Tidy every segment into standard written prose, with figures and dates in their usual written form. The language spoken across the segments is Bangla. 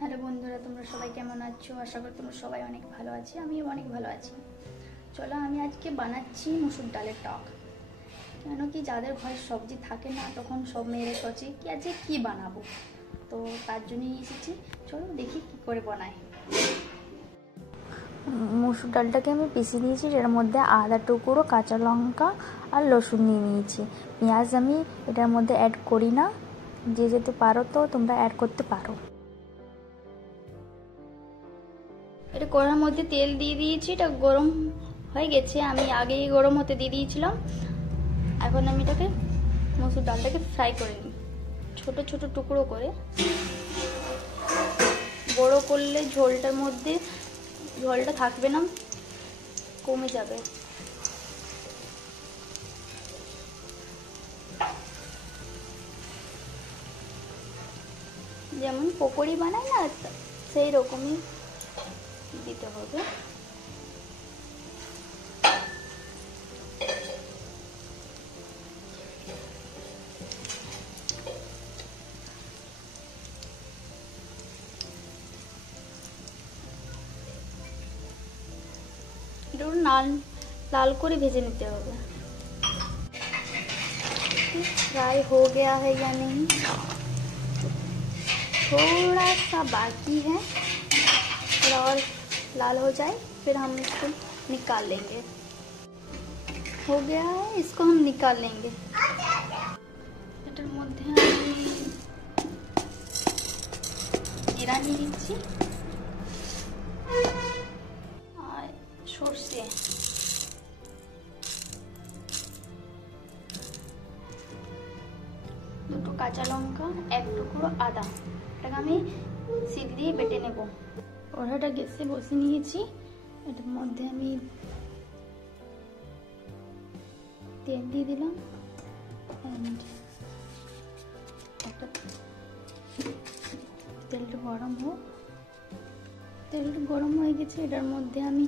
হ্যালো বন্ধুরা, তোমরা সবাই কেমন আছো? আশা করি তোমরা সবাই অনেক ভালো আছি। আমিও অনেক ভালো আছি। চলো, আমি আজকে বানাচ্ছি মুসুর ডালের টক। কেন কি যাদের ঘরে সবজি থাকে না, তখন সব মেয়েরা সোচে কি আজকে কী বানাবো, তো তার জন্যই এসেছি। চলো দেখি কি করে বানাই। মুসুর ডালটাকে আমি পিষে নিয়েছি, এর মধ্যে আদা টুকরো, কাঁচা লঙ্কা আর রসুন নিয়ে নিয়েছি। পেঁয়াজ আমি এটার মধ্যে অ্যাড করি না, যে যেতে পারো তো তোমরা অ্যাড করতে পারো। এটা কড়ার মধ্যে তেল দিয়ে দিয়েছি, এটা গরম হয়ে গেছে। আমি আগেই গরম হতে দিয়ে দিয়েছিলাম। এখন আমি এটাকে মসুর ডালটাকে ফ্রাই করে নিই ছোট ছোট টুকরো করে। বড় করলে ঝোলটার মধ্যে ঝোলটা থাকবে না, কমে যাবে। যেমন পকোড়ি বানাই না, সেই রকমই দিতে হবে। একটু लाल করে ভেজে নিতে হবে। फ्राई हो गया है या नहीं, थोड़ा सा बाकी है। थोड़ा और लाल हो जाए फिर हम इसको निकाल लेंगे। हो गया है, इसको हम निकाल लेंगे। এটার মধ্যে আমি জিরা নিয়ে নিচ্ছি আর সরষে, দুটো কাঁচা লঙ্কা, এক টুকরো আদা। এটাকে আমি শিল দিয়ে বেটে নেব। কড়াইটা গ্যাসে বসে নিয়েছি। এটার মধ্যে আমি তেল দিয়ে দিলাম। তেলটা গরম হোক। তেলটা গরম হয়ে গেছে, এটার মধ্যে আমি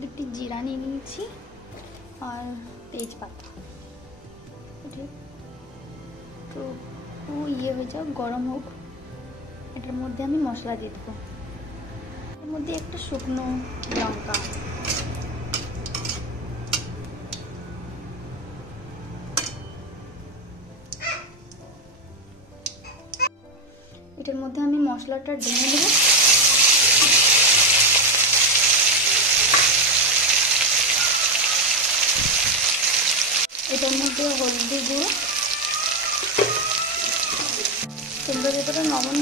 দুটি জিরা নিয়ে নিয়েছি আর তেজপাতা। তো ইয়ে হয়ে যাক, গরম হোক। এটার মধ্যে আমি মশলা দিয়ে দেবো। এর মধ্যে একটা শুকনো লঙ্কা, এটার মধ্যে আমি মশলাটা ঢেলে দেবো। এটার মধ্যে হলদি গুঁড়ো, তোমরা যতটা লবণ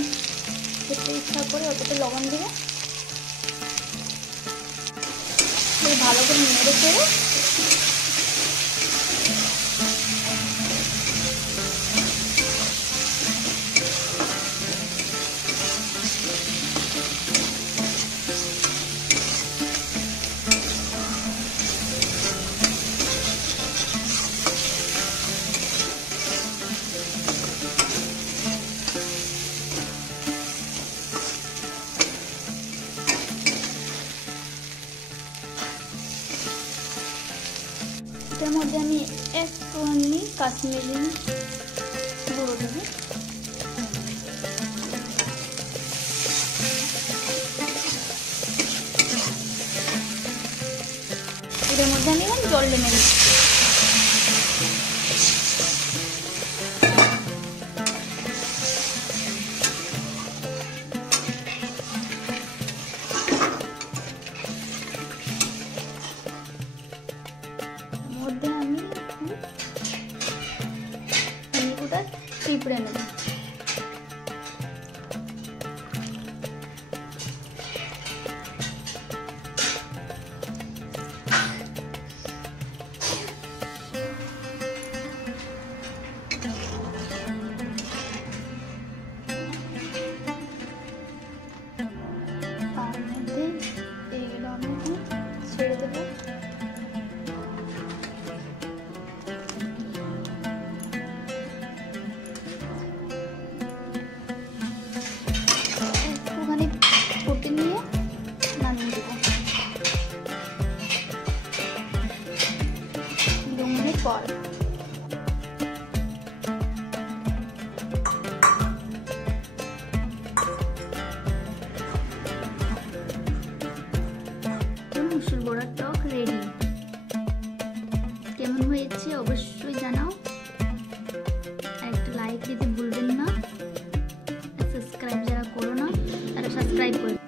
খেতে ইচ্ছা করে অতটা লবণ দেবে। ভালো করে নেড়ে চেড়ে এটার মধ্যে আমি একটুখানি কাশ্মীরি গুঁড়ো দেবো। এটার মধ্যে আমি এখন জল ঢেলে দিচ্ছি। মধ্যে আমি লেবুটা চিপড়ে নেব। তার মধ্যে এইগুলো আমি ছেড়ে দেবো। মুসুর বড়ার টক রেডি। কেমন হয়েছে অবশ্যই জানাও, একটা লাইক দিতে ভুলবেন না, সাবস্ক্রাইব যারা করো না তারা সাবস্ক্রাইব করে